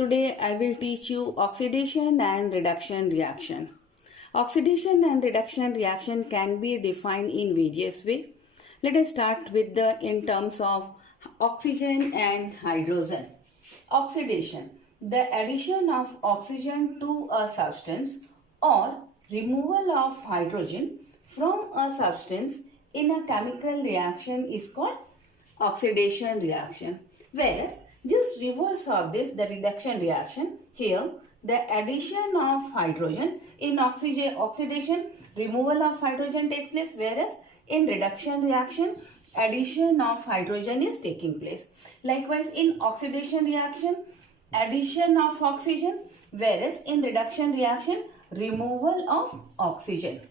Today I will teach you oxidation and reduction reaction. Oxidation and reduction reaction can be defined in various ways. Let us start with the in terms of oxygen and hydrogen. Oxidation, the addition of oxygen to a substance or removal of hydrogen from a substance in a chemical reaction is called oxidation reaction. Whereas just reverse of this, the reduction reaction, here the addition of hydrogen in oxidation, removal of hydrogen takes place, whereas in reduction reaction, addition of hydrogen is taking place. Likewise, in oxidation reaction, addition of oxygen, whereas in reduction reaction, removal of oxygen.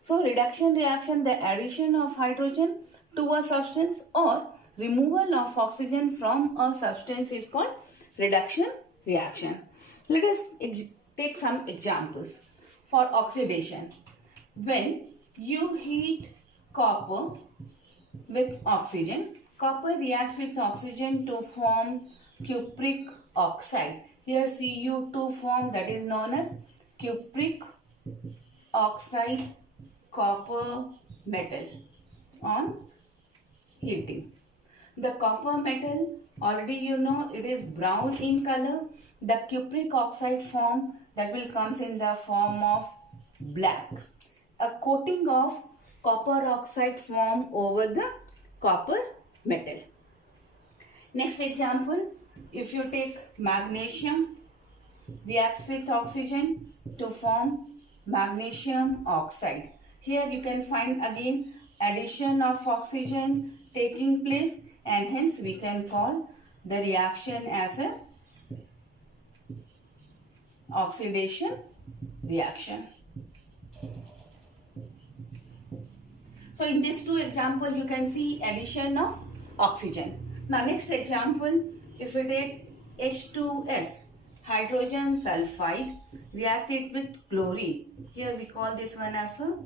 So reduction reaction, the addition of hydrogen to a substance or removal of oxygen from a substance is called reduction reaction. Let us take some examples. For oxidation, when you heat copper with oxygen, copper reacts with oxygen to form cupric oxide. Here Cu2 form, that is known as cupric oxide copper metal on heating. The copper metal, already you know, it is brown in color. The cupric oxide form, that will comes in the form of black. A coating of copper oxide form over the copper metal. Next example, if you take magnesium, reacts with oxygen to form magnesium oxide. Here you can find again addition of oxygen taking place, and hence we can call the reaction as a oxidation reaction. So in these two examples you can see addition of oxygen. Now next example, if we take H2S, hydrogen sulfide, reacted with chlorine. Here we call this one as a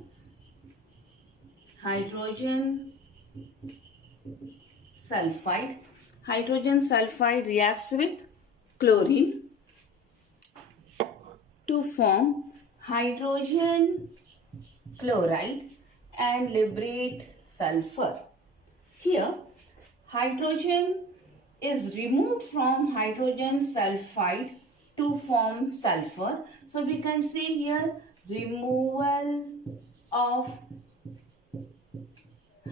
hydrogen sulfide. Hydrogen sulfide reacts with chlorine to form hydrogen chloride and liberate sulfur. Here hydrogen is removed from hydrogen sulfide to form sulfur. So we can say here removal of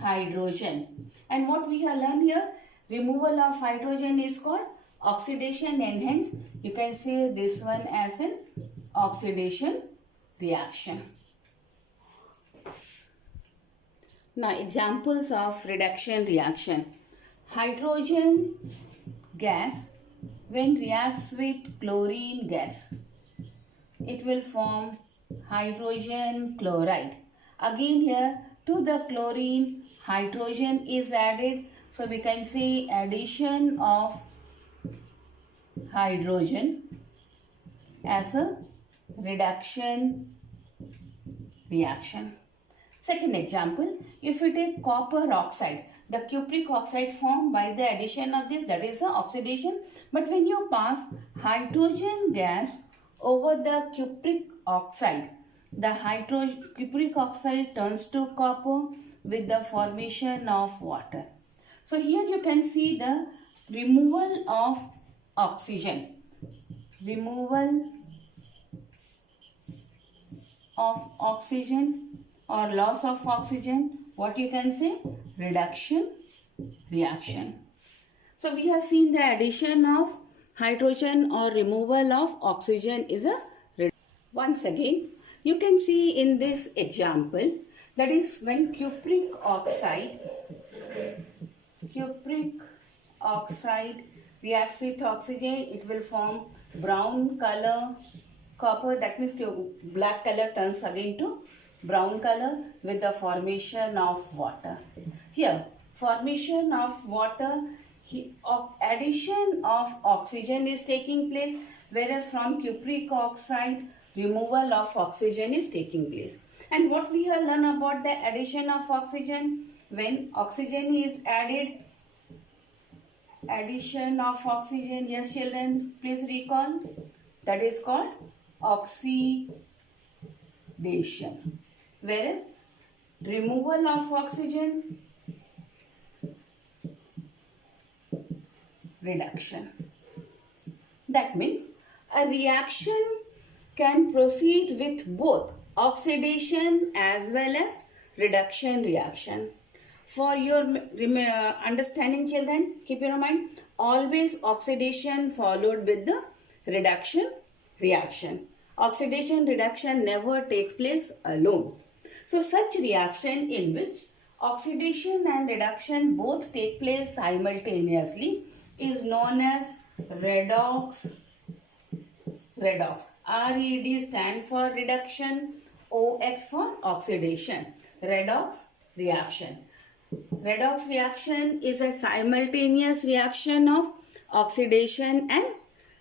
hydrogen. And what we have learned here, removal of hydrogen is called oxidation, and hence you can say this one as an oxidation reaction. Now examples of reduction reaction. Hydrogen gas, when reacts with chlorine gas, it will form hydrogen chloride. Again here to the chlorine hydrogen is added, so we can say addition of hydrogen as a reduction reaction. Second example, if we take copper oxide, the cupric oxide formed by the addition of this, that is the oxidation. But when you pass hydrogen gas over the cupric oxide, the cupric oxide turns to copper with the formation of water. So here you can see the removal of oxygen. Removal of oxygen or loss of oxygen, what you can say? Reduction reaction. So we have seen the addition of hydrogen or removal of oxygen is a reduction. Once again, you can see in this example, that is when cupric oxide reacts with oxygen, it will form brown color copper, that means black color turns again to brown color with the formation of water. Here formation of water, addition of oxygen is taking place, whereas from cupric oxide removal of oxygen is taking place. And what we have learned about the addition of oxygen, when oxygen is added addition of oxygen. Yes, children, please recall. That is called oxidation. Whereas removal of oxygen, reduction. That means a reaction can proceed with both oxidation as well as reduction reaction. For your understanding, children, keep in mind, always oxidation followed with the reduction reaction. Oxidation reduction never takes place alone. So such reaction in which oxidation and reduction both take place simultaneously is known as redox. Redox. RED stands for reduction, OX for oxidation. Redox reaction. Redox reaction is a simultaneous reaction of oxidation and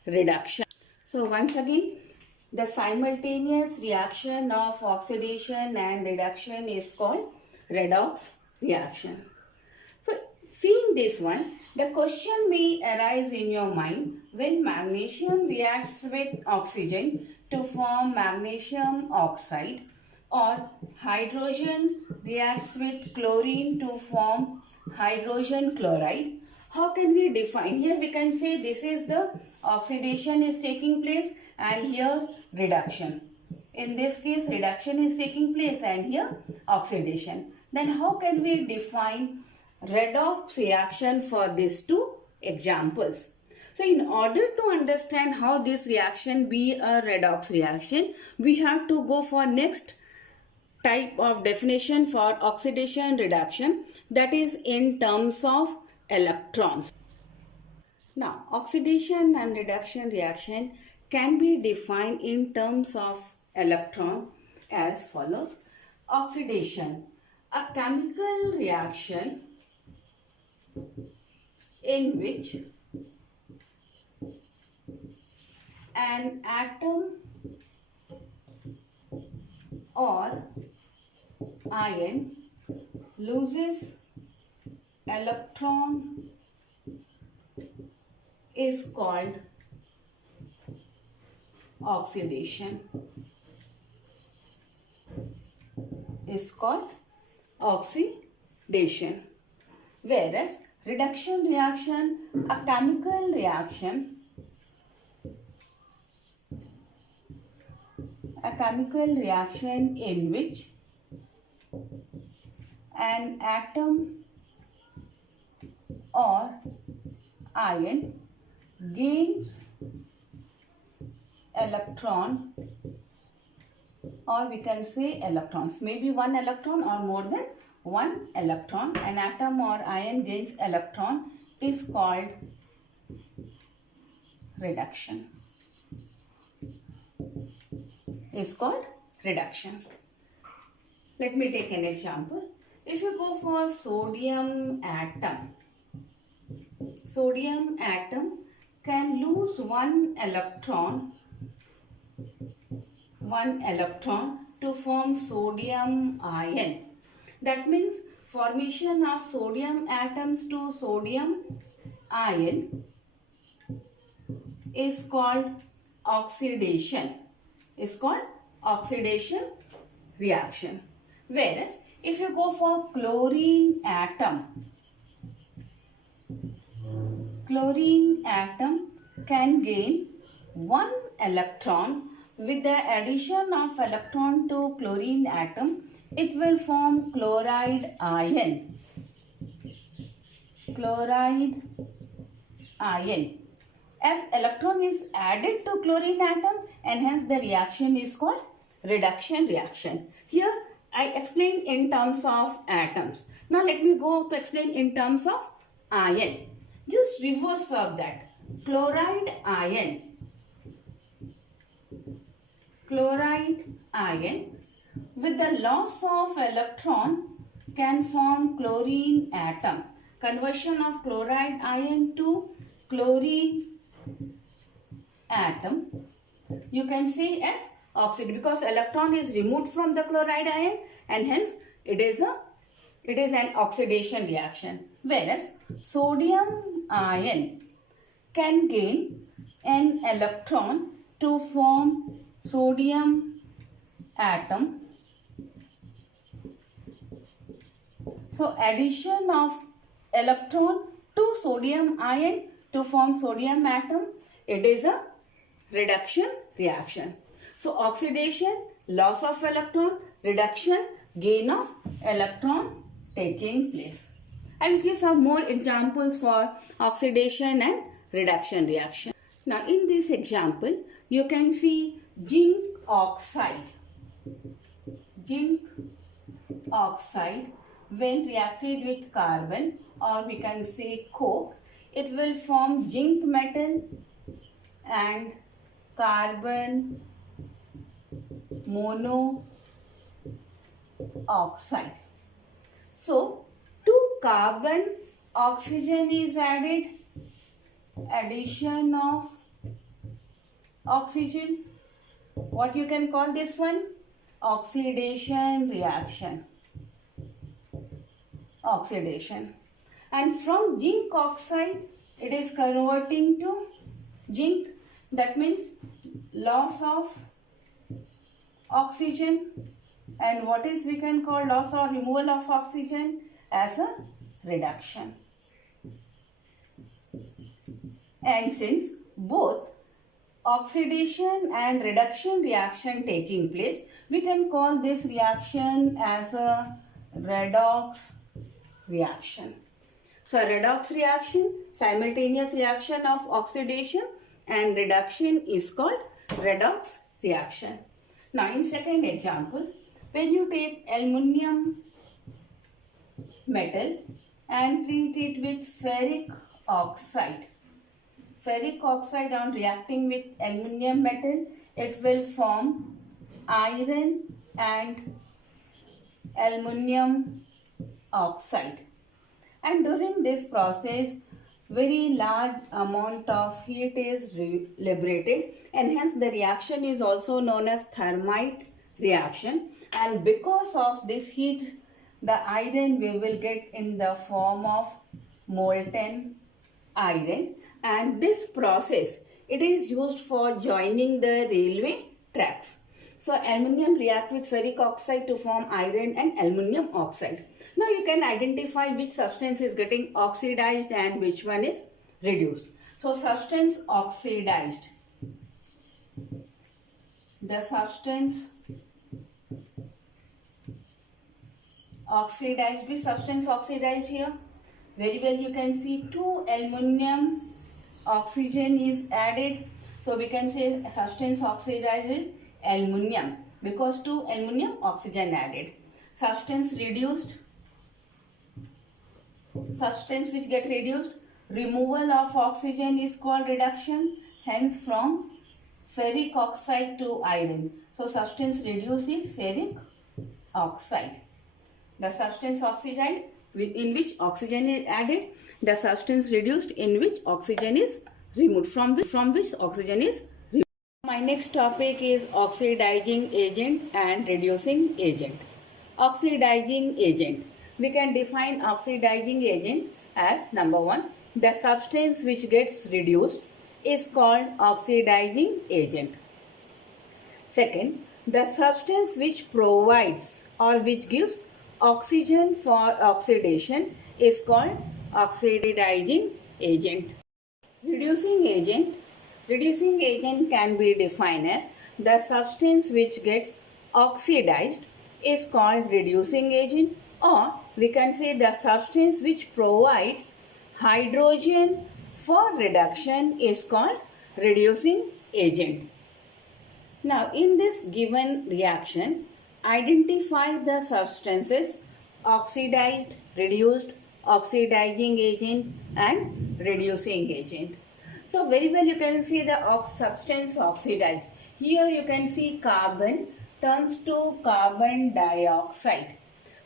reduction. So once again, the simultaneous reaction of oxidation and reduction is called redox reaction. So seeing this one, the question may arise in your mind when magnesium reacts with oxygen to form magnesium oxide, or hydrogen reacts with chlorine to form hydrogen chloride. How can we define? Here we can say this is the oxidation is taking place and here reduction. In this case, reduction is taking place and here oxidation. Then how can we define redox reaction for these two examples? So in order to understand how this reaction be a redox reaction, we have to go for next type of definition for oxidation reduction, that is in terms of electrons. Now, oxidation and reduction reaction can be defined in terms of electron as follows. Oxidation, a chemical reaction in which an atom or ion loses electron is called oxidation. Is called oxidation. Whereas reduction reaction, a chemical reaction, in which an atom or ion gains electron, or we can say electrons, maybe one electron or more than one electron. An atom or ion gains electron is called reduction. Is called reduction. Let me take an example. If you go for sodium atom can lose one electron to form sodium ion. That means formation of sodium atoms to sodium ion is called oxidation. Is called oxidation reaction. Whereas if you go for chlorine atom can gain one electron. With the addition of electron to chlorine atom, it will form chloride ion. As electron is added to chlorine atom, and hence the reaction is called reduction reaction. Here I explain in terms of atoms. Now let me go to explain in terms of ion. Just reverse of that. Chloride ion with the loss of electron can form chlorine atom. Conversion of chloride ion to chlorine atom you can see as oxide, because electron is removed from the chloride ion and hence it is an oxidation reaction. Whereas sodium ion can gain an electron to form sodium atom. So addition of electron to sodium ion to form sodium atom, it is a reduction reaction. So oxidation, loss of electron, reduction, gain of electron taking place. I will give some more examples for oxidation and reduction reaction. Now in this example, you can see zinc oxide. Zinc oxide, when reacted with carbon, or we can say coke, it will form zinc metal and carbon monoxide. So, to carbon, oxygen is added, addition of oxygen. What you can call this one? Oxidation reaction. Oxidation. And from zinc oxide, it is converting to zinc. That means loss of oxygen. And what is we can call loss or removal of oxygen? As a reduction. And since both oxidation and reduction reaction taking place, we can call this reaction as a redox reaction. So a redox reaction, simultaneous reaction of oxidation and reduction is called redox reaction. Now in second example, when you take aluminum metal and treat it with ferric oxide. Ferric oxide on reacting with aluminum metal, it will form iron and aluminum oxide. And during this process, very large amount of heat is liberated, and hence the reaction is also known as thermite reaction. And because of this heat, the iron we will get in the form of molten iron, and this process, it is used for joining the railway tracks. So aluminum react with ferric oxide to form iron and aluminum oxide. Now you can identify which substance is getting oxidized and which one is reduced. So substance oxidized. The substance oxidized, which substance oxidized here? Very well, you can see 2 aluminum oxygen is added. So we can say substance oxidized is aluminum because 2 aluminum oxygen added. Substance reduced, substance which get reduced, removal of oxygen is called reduction. Hence from ferric oxide to iron. So substance reduced is ferric oxide. The substance oxidized in which oxygen is added, the substance reduced in which oxygen is removed, from which oxygen is removed. My next topic is oxidizing agent and reducing agent. Oxidizing agent. We can define oxidizing agent as number 1, the substance which gets reduced is called oxidizing agent. Second, the substance which provides or which gives oxygen for oxidation is called oxidizing agent. Reducing agent. Reducing agent can be defined as the substance which gets oxidized is called reducing agent, or we can say the substance which provides hydrogen for reduction is called reducing agent. Now in this given reaction, identify the substances oxidized, reduced, oxidizing agent and reducing agent. So very well you can see the substance oxidized. Here you can see carbon turns to carbon dioxide.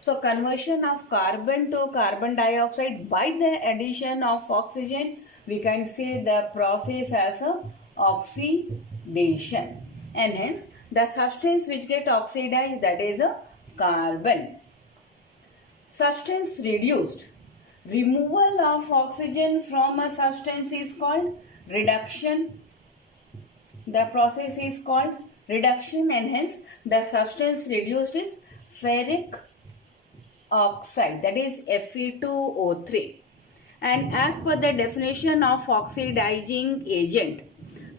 So conversion of carbon to carbon dioxide by the addition of oxygen, we can say the process as a oxidation. And hence the substance which get oxidized, that is a carbon. Substance reduced. Removal of oxygen from a substance is called reduction. The process is called reduction, and hence the substance reduced is ferric oxide, that is Fe2O3. And as per the definition of oxidizing agent,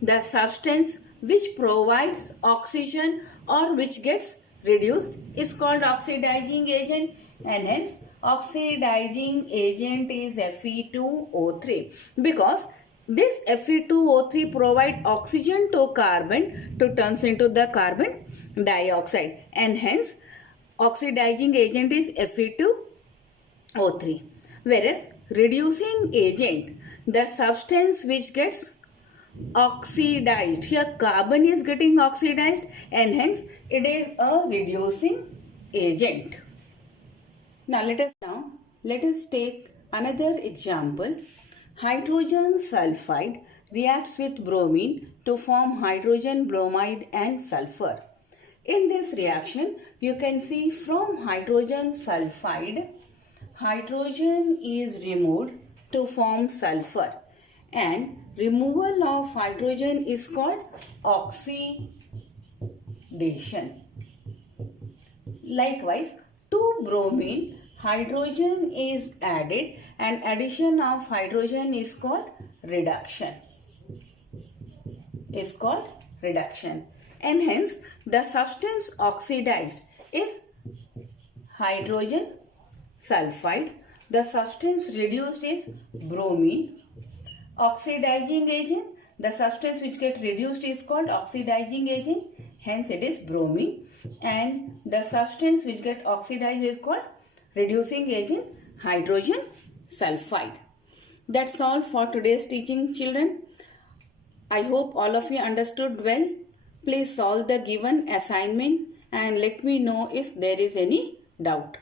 the substance which provides oxygen or which gets reduced is called oxidizing agent, and hence oxidizing agent is Fe2O3, because this Fe2O3 provide oxygen to carbon to turns into the carbon dioxide, and hence oxidizing agent is Fe2O3. Whereas reducing agent, the substance which gets oxidized, here carbon is getting oxidized, and hence it is a reducing agent. Now let us take another example. Hydrogen sulfide reacts with bromine to form hydrogen bromide and sulfur. In this reaction, you can see from hydrogen sulfide, hydrogen is removed to form sulfur, and removal of hydrogen is called oxidation. Likewise, to bromine, hydrogen is added, and addition of hydrogen is called reduction. And hence the substance oxidized is hydrogen sulfide. The substance reduced is bromine. Oxidizing agent, the substance which get reduced is called oxidizing agent, hence it is bromine. And the substance which get oxidized is called reducing agent, hydrogen sulfide. That's all for today's teaching, children. I hope all of you understood well. Please solve the given assignment and let me know if there is any doubt.